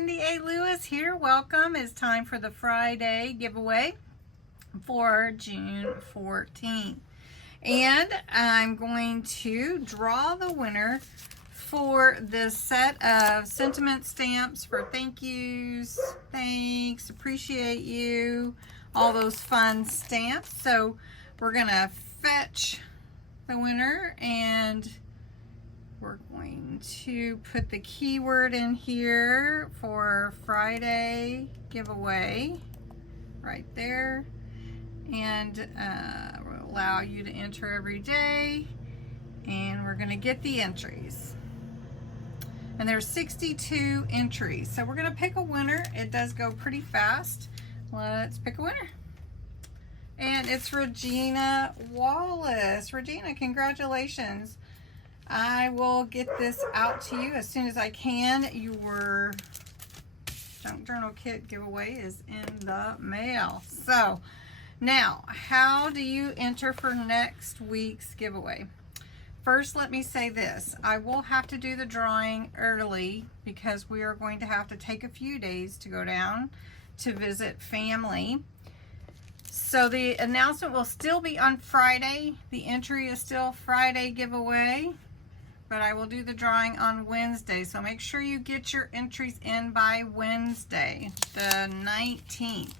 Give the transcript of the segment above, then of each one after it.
CindyALewis here. Welcome. It's time for the Friday giveaway for June 14th. And I'm going to draw the winner for this set of sentiment stamps for thank yous, thanks, appreciate you, all those fun stamps. So we're going to fetch the winner and we're going to put the keyword in here for Friday giveaway right there, and we'll allow you to enter every day, and we're going to get the entries. And there's 62 entries, so we're going to pick a winner. It does go pretty fast. Let's pick a winner. And it's Regina Wallace. Regina, congratulations. I will get this out to you as soon as I can. Your junk journal kit giveaway is in the mail. So now, how do you enter for next week's giveaway? First, let me say this. I will have to do the drawing early because we are going to have to take a few days to go down to visit family. So the announcement will still be on Friday. The entry is still Friday giveaway, but I will do the drawing on Wednesday. So make sure you get your entries in by Wednesday, the 19th.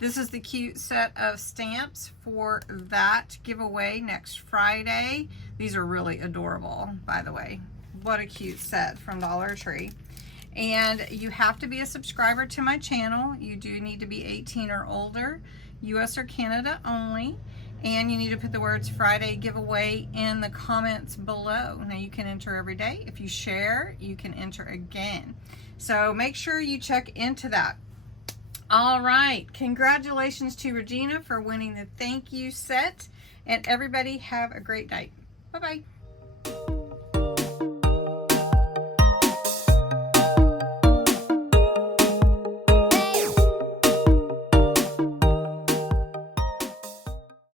This is the cute set of stamps for that giveaway next Friday. These are really adorable, by the way. What a cute set from Dollar Tree. And you have to be a subscriber to my channel. You do need to be 18 or older, US or Canada only. And you need to put the words Friday giveaway in the comments below. Now you can enter every day. If you share, you can enter again. So make sure you check into that. All right, congratulations to Regina for winning the thank you set. And everybody have a great night. Bye-bye.